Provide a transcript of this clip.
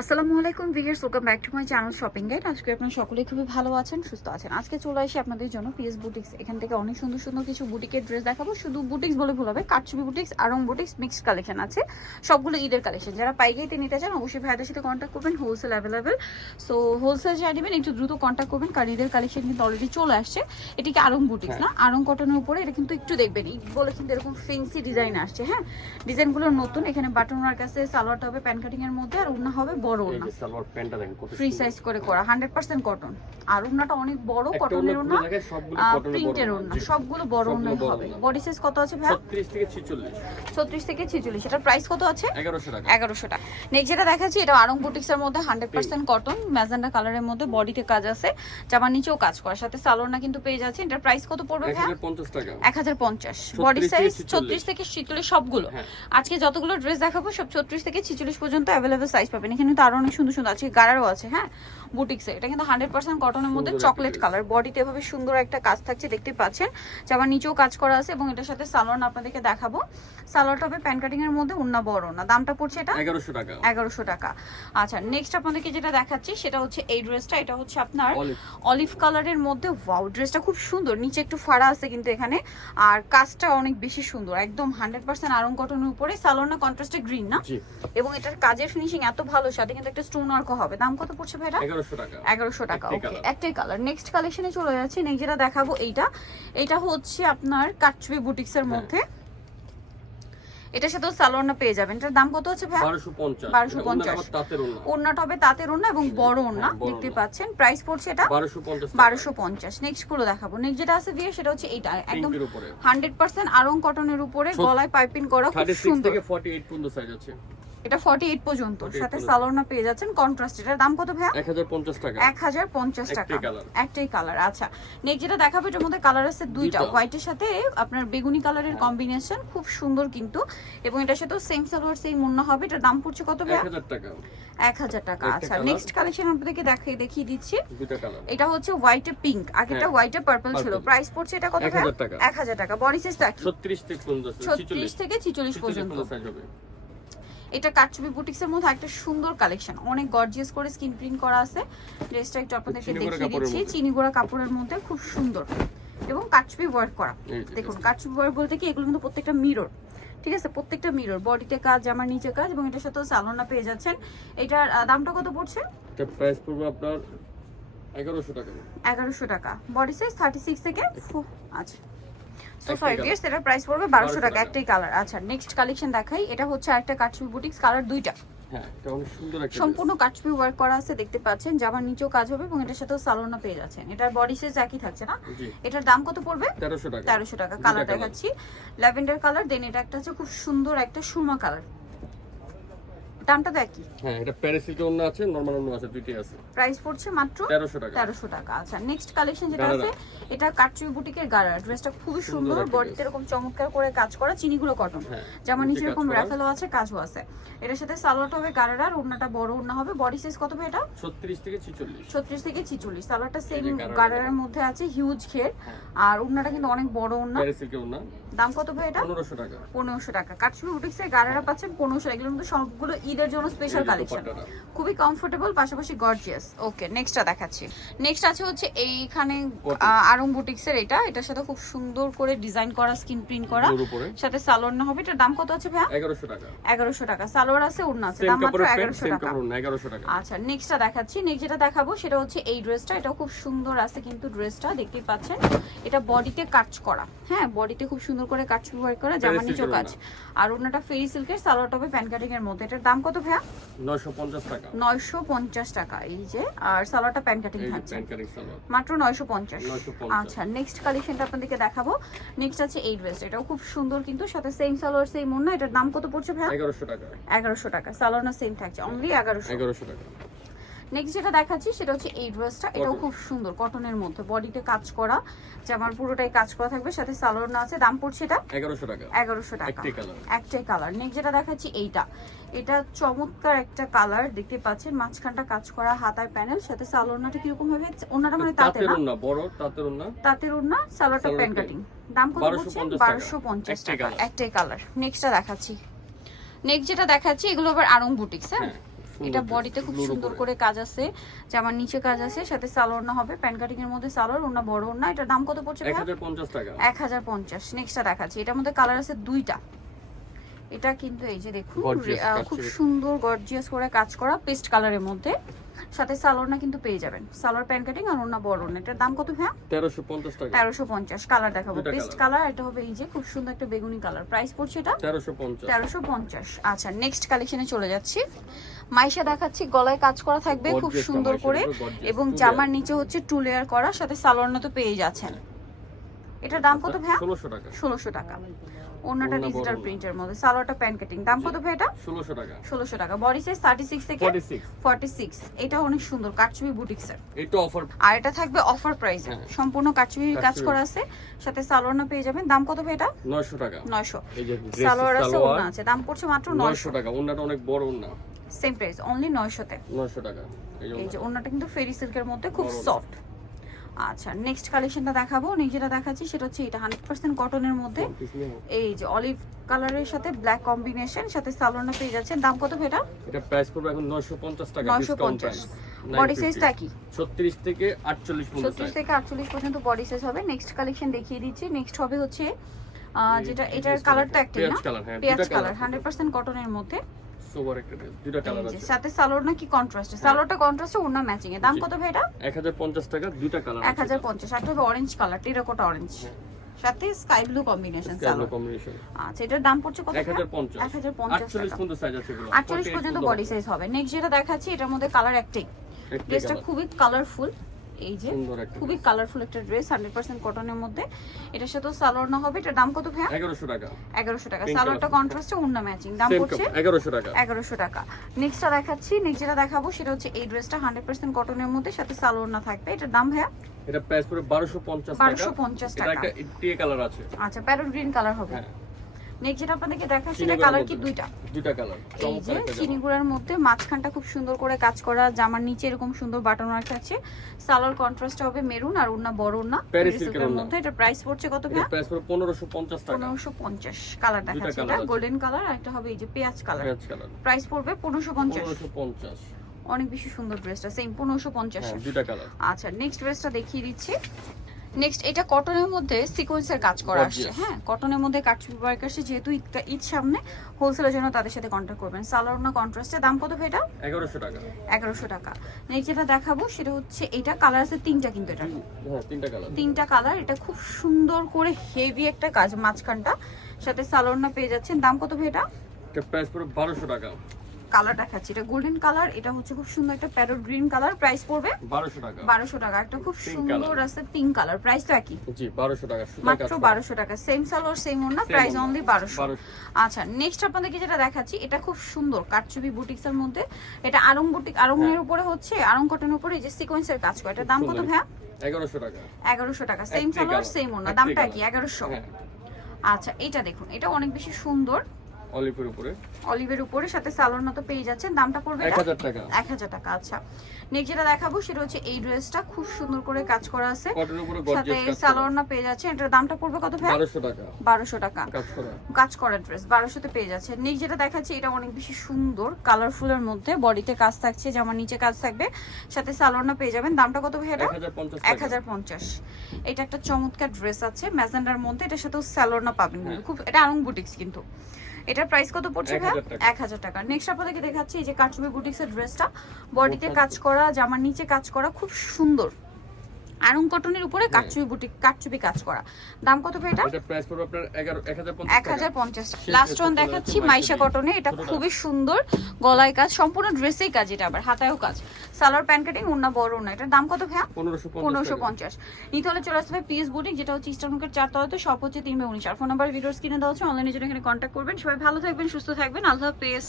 আসসালামু আলাইকুম viewers, welcome back to my channel shopping guide. আজকে আপনারা সকলেই খুবই ভালো আছেন, সুস্থ আছেন। আজকে চলে আসি আপনাদের জন্য পিএস বুটিক্স। এখান থেকে অনেক সুন্দর সুন্দর কিছু বুটিকের ড্রেস দেখাবো। শুধু বুটিক্স বলে ভুল হবে, Katchhobi boutiques, Aarong boutiques mixed collection আছে, সবগুলো ঈদের কালেকশন। যারা পাইকারিতে নিতে চান অবশ্যই ভাইদের সাথে কন্ট্যাক্ট করবেন, হোলসেল অ্যাভেলেবেল। সো হোলসেল যারা নেবেন একটু দ্রুত কন্ট্যাক্ট করবেন, কারণ ঈদের কালেকশন কিন্তু অলরেডি চলে আসছে। এটিকে আরং বুটিক্স না, আরং কটনের উপরে। এটা কিন্তু একটু দেখবেন ঈদ বলে কিন্তু এরকম ফেন্সি ডিজাইন আসছে। হ্যাঁ, ডিজাইনগুলো নতুন। এখানে বাটন ওয়ার্ক আছে, সালোয়ারটা হবে প্যান কাটিং এর মধ্যে, আর ওড়না হবে বড় ওড়না, ফ্রি সাইজ করে করা, 100% কটন। আর ওড়নাটা অনেক বড়, কটনের ওড়না, প্রিন্টের ওড়না, সবগুলো বড় ওড়না হবে। বডি সাইজ কত আছে ভাই? 36 থেকে 46। 36 থেকে 46। এটার প্রাইস কত আছে? 1100 টাকা। 1100 টাকা। নেক্সট যেটা দেখাচ্ছি, এটা আরং বুটিক্স এর মধ্যে 100% কটন, ম্যাজেন্ডা কালারের মধ্যে, বডিতে কাজ আছে, জামার নিচেও কাজ করা, সাথে সালোয়ারটা কিন্তু পেয়ে যাচ্ছে। এটার প্রাইস কত পড়বে ভাই? 1050 টাকা। 1050। বডি সাইজ 36 থেকে 46 সবগুলো। আজকে যতগুলো ড্রেস দেখাবো সব 36 থেকে 46 পর্যন্ত अवेलेबल সাইজ পাবেন। এখানে তো আরো অনেক সুন্দর সুন্দর আছে, গারারও আছে। হ্যাঁ, বুটিক্সে এটা কিন্তু 100% কটনের মধ্যে, চকলেট কালার, বডিতে এভাবে সুন্দর একটা কাজ থাকছে, দেখতে পাচ্ছেন। জামার নিচেও কাজ করা আছে এবং এটার সাথে সালোয়ার আপনাদেরকে দেখাবো। সালোয়ারটা হবে প্যান কাটিং এর মধ্যে, ওন্না বড় না। দামটা পড়ছে এটা 1100 টাকা। 1100 টাকা। আচ্ছা, নেক্সট আপনাদেরকে যেটা দেখাচ্ছি সেটা হচ্ছে এই ড্রেসটা। এটা হচ্ছে আপনার অলিভ কালারের মধ্যে। ওয়াও, ড্রেসটা খুব সুন্দর, নিচে একটু ফাড়া আছে কিন্তু এখানে, আর কাজটা অনেক বেশি সুন্দর, একদম 100% আরং কটনের উপরে। সালোয়ারটা কন্ট্রাস্টে গ্রিন না, এবং এটার কাজের ফিনিশিং এত ভালো, সাথে কিন্তু একটা স্টোন ওয়ার্কও হবে। দাম কত পড়ছে ভাইরা? 1100 টাকা। 1100 টাকা। ওকে, একটাই কালার। নেক্সট কালেকশনে চলে যাচ্ছে। নেক্সট যেটা দেখাবো এটা হচ্ছে আপনার কাটছবি বুটিক্স এর মধ্যে। এটার সাথে সালোয়ারটা পেয়ে যাবেন। এটার দাম কত আছে ভাই? 1250। 1250। ওড়নাটা হবে তাঁতের ওড়না এবং বড় ওড়না, দেখতে পাচ্ছেন। প্রাইস পড়ছে এটা 1250। নেক্সট গুলো দেখাবো। নেক্সট যেটা আছে ভিউ, সেটা হচ্ছে এইটা, একদম 100% আরং কটনের উপরে, গলায় পাইপিং করা, খুব 36 সুন্দর। থেকে 48 পর্যন্ত সাইজ আছে। এটা 48 পর্যন্ত, সাথে সালোয়ারটা পেয়ে যাচ্ছেন কন্ট্রাস্ট। এটার দাম কত ভাইয়া? 1050 টাকা। 1050 টাকা। একটাই কালার। আচ্ছা, নেক্সট যেটা দেখাবো, এটার মধ্যে কালার আছে দুইটা, হোয়াইটের সাথে আপনার বেগুনি কালারের কম্বিনেশন, খুব সুন্দর কিন্তু। এবং এটার সাথে সেম সালোয়ার সেম ওড়না হবে। এটার দাম পড়ছে কত ভাইয়া? 1000 টাকা। 1000 টাকা। আচ্ছা, নেক্সট কালেকশন আপনাদেরকে দেখিয়ে দিচ্ছি। দুটো কালার। এটা হচ্ছে হোয়াইটে পিঙ্ক, আগেটা হোয়াইটে পার্পল ছিল। প্রাইস পড়ছে এটা কত ভাইয়া? 1000 টাকা। 1000 টাকা। বডি সাইজটা 36 থেকে 36 থেকে 46 পর্যন্ত সাইজ হবে। এটা কাটছবি বুটিক্স এর মধ্যে একটা সুন্দর কালেকশন, অনেক গর্জিয়াস করে স্কিন প্রিন্ট করা আছে। ড্রেসটা একটু আপনাদেরকে দেখিয়ে দিচ্ছি। চিনিগোড়া কাপড়ের মধ্যে, খুব সুন্দর এবং কাটছবি ওয়ার্ক করা। দেখুন, কাটছবি ওয়ার্ক বলতে কি, এগুলো কিন্তু প্রত্যেকটা মিরর, ঠিক আছে? প্রত্যেকটা মিরর, বডিতে কাজ, জামার নিচে কাজ, এবং এটার সাথে সালোয়ারটা পেয়ে যাচ্ছেন। এটার দামটা কত পড়ছে? এটা প্রাইস পড়বে আপনার 1100 টাকা। 1100 টাকা। বডি সাইজ 36 থেকে আচ্ছা, সো 5 ইয়ার্স। এটার প্রাইস পড়বে 1200 টাকা। একটাই কালার। আচ্ছা, নেক্সট কালেকশন দেখাই। এটা হচ্ছে আরেকটা কাটছবি বুটিক্স, কালার দুইটা। হ্যাঁ, এটা অনেক সুন্দর একটা, সম্পূর্ণ কাটছবি ওয়ার্ক করা আছে, দেখতে পাচ্ছেন। জামার নিচেও কাজ হবে এবং এটার সাথে সালোয়ারটা পেয়ে যাচ্ছেন। এটার বডি সাইজ একই থাকছে না? এটার দাম কত পড়বে? 1300 টাকা। 1300 টাকা। কালার দেখাচ্ছি, ল্যাভেন্ডার কালার, দেন এটা একটা হচ্ছে খুব সুন্দর একটা সুরমা কালার। দামটা দেখি। হ্যাঁ, এটা প্যারিস সিল্কের ওন্না আছে, নরমাল ওন্না আছে, দুইটাই আছে। প্রাইস পড়ছে মাত্র 1300 টাকা। 1300 টাকা। আচ্ছা, নেক্সট কালেকশন যেটা আছে, এটা কাটছবি বুটিকের গারারা। ড্রেসটা খুবই সুন্দর, বডিতে এরকম চমৎকার করে কাজ করা, চিনিগুলো কটন, জামার নিচে এরকম রাফেলও আছে, কাজও আছে। এটার সাথে সালোয়ারটা হবে গারারা, ওড়নাটা বড় ওড়না হবে। বডি সাইজ কত হবে এটা? 36 থেকে 46। 36 থেকে 46। সালোয়ারটা সেম গারারার মধ্যে আছে, হিউজ ঘের, আর ওড়নাটা কিন্তু অনেক বড় ওড়না। প্যারিস সিল্কের ওন্না। দাম কত ভাই এটা? 1500 টাকা। 1500 টাকা। কাটছবি বুটিক্সের গারারা পাচ্ছেন 1500। এগুলো কিন্তু সবগুলো ঈদের জন্য স্পেশাল কালেকশন, খুবই কমফোর্টেবল, পাশাপাশি গর্জিয়াস। ওকে, নেক্সটটা দেখাচ্ছি। নেক্সট আছে হচ্ছে এইখানে আরং বুটিক্সের এটার সাথে খুব সুন্দর করে ডিজাইন করা, স্কিন প্রিন্ট করা, সাথে সালোয়ার না হবে। এটার দাম কত আছে ভাই? 1100 টাকা। 1100 টাকা। সালোয়ার আছে, ওড়না আছে, দাম মাত্র 1100 টাকা। 1100 টাকা। আচ্ছা, নেক্সটটা দেখাচ্ছি। নেক্সট যেটা দেখাবো সেটা হচ্ছে এই ড্রেসটা। এটাও খুব সুন্দর আছে কিন্তু ড্রেসটা, দেখতেই পাচ্ছেন। এটা বডিতে কাজ করা, হ্যাঁ, বডিতে খুব সুন্দর করে কাজ ওয়ার্ক করা, জামার নিচেও কাজ, আর ওড়নাটা ফেরি সিল্কের, সালোয়ারটা হবে প্যান কাটিং এর মধ্যে। এটার দাম কত ভাইয়া? 950 টাকা। 950 টাকা। এই যে, আর সালোয়ারটা প্যান কাটিং থাকছে, মাত্র 950। আচ্ছা, নেক্সট কালেকশনটা আপনাদেরকে দেখাবো। নেক্সট আছে এই ড্রেস। এটাও খুব সুন্দর কিন্তু, সাথে সেম সালোয়ার সেম ওড়না। এটার দাম কত পড়ছে ভাইয়া? 1100 টাকা। 1100 টাকা। সালোয়ার না সেম থাকছে, অনলি 1100 টাকা। নেক্সট যেটা দেখাচ্ছি সেটা হচ্ছে এই ড্রেসটা। এটাও খুব সুন্দর, কটনের মধ্যে, বডিতে কাজ করা, জামার পুরোটাই কাজ করা থাকবে, সাথে সালোয়ার না আছে। দাম পড়ছে এটা 1100 টাকা। 1100 টাকা। একটাই কালার। নেক্সট যেটা দেখাচ্ছি এটা চমৎকার একটা কালার, দেখতে পাচ্ছেন। মাঝখানটা কাজ করা, হাতার প্যানেল, সাথে সালোয়ারটা কিরকম হবে? ওনাটা মানে তাঁতের ওড়না, বড় তাঁতের ওড়না, তাঁতের ওড়না, সালোয়ারটা প্যান কাটিং। দাম কত পড়ছে? 1250 টাকা। একটাই কালার। নেক্সটটা দেখাচ্ছি। নেক্সট যেটা দেখাচ্ছি, এগুলো আবার আরং বুটিক্স। হ্যাঁ, এটা বডিতে খুব সুন্দর করে কাজ আছে, জামার নিচে কাজ আছে, সাথে সালোয়ার না হবে, প্যান্ট কাটিং এর মধ্যে সালোয়ার, ওনা বড় ওনা। এটার দাম কত পড়ছে ভাইয়া? 1050 টাকা। 1050। নেক্সটটা দেখাচ্ছি, এটার মধ্যে কালার আছে দুইটা। এটা কিন্তু এই যে দেখুন খুব সুন্দর গর্জিয়াস করে কাজ করা পেস্ট কালারের মধ্যে, সাথে সালোয়ারটা কিন্তু পেয়ে যাবেন, সালোয়ার প্যান্ট কাটিং আর ওনা বড় ওনা। এটার দাম কত ভাইয়া? 1350 টাকা। 1350। কালার দেখাবো, পেস্ট কালার, এটা হবে এই যে খুব সুন্দর একটা বেগুনি কালার। প্রাইস পড়ছে এটা 1350। 1350। আচ্ছা, নেক্সট কালেকশনে চলে যাচ্ছি। মাইশা দেখাচ্ছি, গলায় কাজ করা থাকবে খুব সুন্দর করে, এবং জামার নিচে হচ্ছে টু লেয়ার করা, সাথে সালোয়ারটা তো পেয়ে যাচ্ছেন। এটার দাম কত ভাইয়া? 1600 টাকা। 1600 টাকা। ওনাটা ডিজিটাল প্রিন্টের মধ্যে, সালোয়ারটা প্যান্ট কাটিং। দাম কত ভাই এটা? 1600 টাকা। 1600 টাকা। বডি সাইজ 36 থেকে 46। এটা অনেক সুন্দর কাটছবি বুটিক্সের। এটা অফার, আর এটা থাকবে অফার প্রাইসে, সম্পূর্ণ কাটছবি কাজ করা আছে, সাথে সালোয়ারটা পেয়ে যাবেন। দাম কত ভাই এটা? 900 টাকা। 900। এই যে সালোয়ার আছে, ওনা আছে, দাম পড়ছে মাত্র 900 টাকা। ওন্নাটা অনেক বড় ওন্না। সেম প্রাইস, অনলি 900 তে। 900 টাকা। এই যে ওনাটা কিন্তু ফেরি সিল্কের মধ্যে খুব সফট। আচ্ছা, নেক্সট কালেকশনটা দেখাবো। যেটা দেখাচ্ছি সেটা হচ্ছে এটা 100% কটনের মধ্যে, এই যে অলিভ কালারের সাথে ব্ল্যাক কম্বিনেশন, সাথে সালোয়ারটা পেয়ে যাচ্ছেন। দাম কত ভাই এটা? এটা প্রাইস পড়বে এখন 950 টাকা, ডিসকাউন্ট প্রাইস। 950। বডি সাইজটা কি? 36 থেকে 48 পর্যন্ত। 36 থেকে 48 পর্যন্ত বডি সাইজ হবে। নেক্সট কালেকশন দেখিয়ে দিচ্ছি। নেক্সট হবে হচ্ছে যেটা, এটার কালারটা একটাই না, পেঁয়াজ কালার, 100% কটনের মধ্যে। সোবার একটা ড্রেস, দুটো কালার আছে। সাথে সালোয়ার না কি কন্ট্রাস্টে, সালোয়ারটা কন্ট্রাস্টে, ওড়না ম্যাচিং এ। দাম কত ভাই এটা? 1050 টাকা, দুটো কালার আছে। 1050। আর হবে অরেঞ্জ কালার, টেরাকোটা অরেঞ্জ, সাথে স্কাই ব্লু কম্বিনেশন সালোয়ার। আচ্ছা, এটার দাম পড়ছে কত? 1050। 1050 48 পর্যন্ত সাইজ আছে এগুলো। 48 পর্যন্ত বডি সাইজ হবে। নেক্সট যেটা দেখাচ্ছি, এটার মধ্যে কালার একটাই, ড্রেসটা খুবই কালারফুল, এই যে খুবই কালারফুল একটা ড্রেস, 100% কটনের মধ্যে। এটার সাথে সালোয়ার না হবে। এটার দাম কত ভাইয়া? 1100 টাকা। 1100 টাকা। সালোয়ারটা কন্ট্রাস্টে, ওড়না ম্যাচিং। দাম পড়ছে 1100 টাকা। 1100 টাকা। নেক্সটটা দেখাচ্ছি। নেক্সট যেটা দেখাবো সেটা হচ্ছে এই ড্রেসটা 100% কটনের মধ্যে, সাথে সালোয়ার না থাকবে। এটার দাম ভাইয়া? এটা প্রাইস পড়বে 1250 টাকা। 1250 এটা টাকা। একটা টিয়ে কালার আছে। আচ্ছা, প্যারট গ্রিন কালার হবে। নেক্সট যেটা আপনাদেরকে দেখাচ্ছি, এটা কালার কি দুইটা? দুইটা কালার। এই যে চিনিগুড়ার মধ্যে মাঝখানটা খুব সুন্দর করে কাজ করা, জামার নিচে এরকম সুন্দর বাটন ওয়ার্ক আছে, সালোয়ার কন্ট্রাস্ট হবে মেরুন, আর ওড়না বড় ওড়না প্যারিস সিল্কের মধ্যে। এটা প্রাইস পড়ছে কত ভাই? এটা প্রাইস পড়বে 1550 টাকা। 1550। কালার দেখাচ্ছি, এটা গোল্ডেন কালার, আর একটা হবে এই যে পেঁয়াজ কালার। প্রাইস পড়বে 1550। 1550। অনেক বেশি সুন্দর ড্রেসটা, সেম 1550 এ। দুইটা কালার। আচ্ছা, নেক্সট ড্রেসটা দেখিয়ে দিচ্ছি। নেক্সট এটা কটনের মধ্যে সিকোয়েন্সের কাজ করা আসছে, হ্যাঁ কটনের মধ্যে কাটছবি ওয়ার্ক আসছে, যেহেতু ঈদ সামনে, হোলসেলের জন্য তাদের সাথে কন্ট্যাক্ট করবেন। সালোয়ার না কন্ট্রাস্টে। দাম কত ভাই এটা? 1100 টাকা। 1100 টাকা। নেক্সট যেটা দেখাবো সেটা হচ্ছে এটা কালার আছে তিনটা, কিন্তু এটা হ্যাঁ তিনটা কালার। তিনটা কালার। এটা খুব সুন্দর করে হেভি একটা কাজ, মাঝখানটা, সাথে সালোয়ার না পেয়ে যাচ্ছেন। দাম কত ভাই এটা? এটা প্রাইস পড়বে 1200 টাকা। কালার দেখাচ্ছি, এটা গোল্ডেন কালার, এটা হচ্ছে খুব সুন্দর একটা প্যারট গ্রিন কালার। প্রাইস পড়বে 1200 টাকা। 1200 টাকা। একটা খুব সুন্দর আছে পিঙ্ক কালার, প্রাইস তো একই, জি 1200 টাকা। মাত্র 1200 টাকা। সেম সালোয়ার সেম ওড়না, প্রাইস অনলি 1200। আচ্ছা, নেক্সট আপনাদেরকে যেটা দেখাচ্ছি, এটা খুব সুন্দর কাটছবি বুটিক্সের মধ্যে। এটা আরং বুটিক, আরংয়ের উপরে হচ্ছে, আরং কটনের উপরে এই যে সিকোয়েন্সের কাজ করে। এটার দাম কত ভাইয়া? 1100 টাকা। 1100 টাকা। সেম সালোয়ার সেম ওড়না, দামটা কি? 1100। আচ্ছা, এটা দেখুন, এটা অনেক বেশি সুন্দর, অলিভের উপরে, অলিভের উপরে, সাথে সালোয়ার মতো পেয়ে যাচ্ছেন। দামটা পড়বে 1000 টাকা। 1000 টাকা। আচ্ছা, নেক্সট যেটা দেখাবো সেটা হচ্ছে এই ড্রেসটা খুব সুন্দর করে কাজ করা আছে, কটনের উপরে সাথে গর্জিয়াস কাজ করা। সালোয়ার না পেয়ে যাচ্ছে। এটার দামটা পড়বে কত ভাই? 1200 টাকা। 1200 টাকা। কাজ করা, কাজ করা ড্রেস 1200 তে পেয়ে যাচ্ছে। নেক্সট যেটা দেখাচ্ছি, এটা অনেক বেশি সুন্দর কালারফুলের মধ্যে, বডিতে কাজ থাকছে, জামার নিচে কাজ থাকবে, সাথে সালোয়ার না পেয়ে যাবেন। দামটা কত ভাই এটা? 1050 টাকা। 1050। এটা একটা চমৎকার ড্রেস আছে ম্যাজেন্ডার মধ্যে, এটার সাথে সালোয়ার না পাবেন খুব, এটা আরং বুটিক্স কিন্তু। এটার প্রাইস কত পড়ছে ভাই? 1000 টাকা। নেক্সট আপনাদেরকে দেখাচ্ছি এই যে কাটছবি বুটিক্সের ড্রেসটা, বডিতে কাজ করা, জামার নিচে কাজ করা, খুব সুন্দর আরং কটনের উপরে কাটছবি বুটিক, কাটছবি কাজ করা। দাম কত ভাই এটা? এটা প্রাইস পড়বে আপনার 1050 টাকা। লাস্ট ওয়ান দেখাচ্ছি মাইশা কটনে, এটা খুবই সুন্দর, গলায় কাজ, সম্পূর্ণ ড্রেসেই কাজ, এটা আবার হাতায়ও কাজ, সালোয়ার প্যান্ট কাটিং, ওড়না বড় ওড়না। এটার দাম কত ভাই? 1550। নিতে হলে চলে আসতে হবে পিএস বুটিক, যেটা হচ্ছে ইস্টার্নকের 4 তলাতে, সব হচ্ছে 3/19। আর ফোন নাম্বার ভিডিওস কিনে দেওয়া হচ্ছে, অনলাইনে জন্য এখানে কন্ট্যাক্ট করবেন। সবাই ভালো থাকবেন, সুস্থ থাকবেন, আল্লাহ হাফেজ।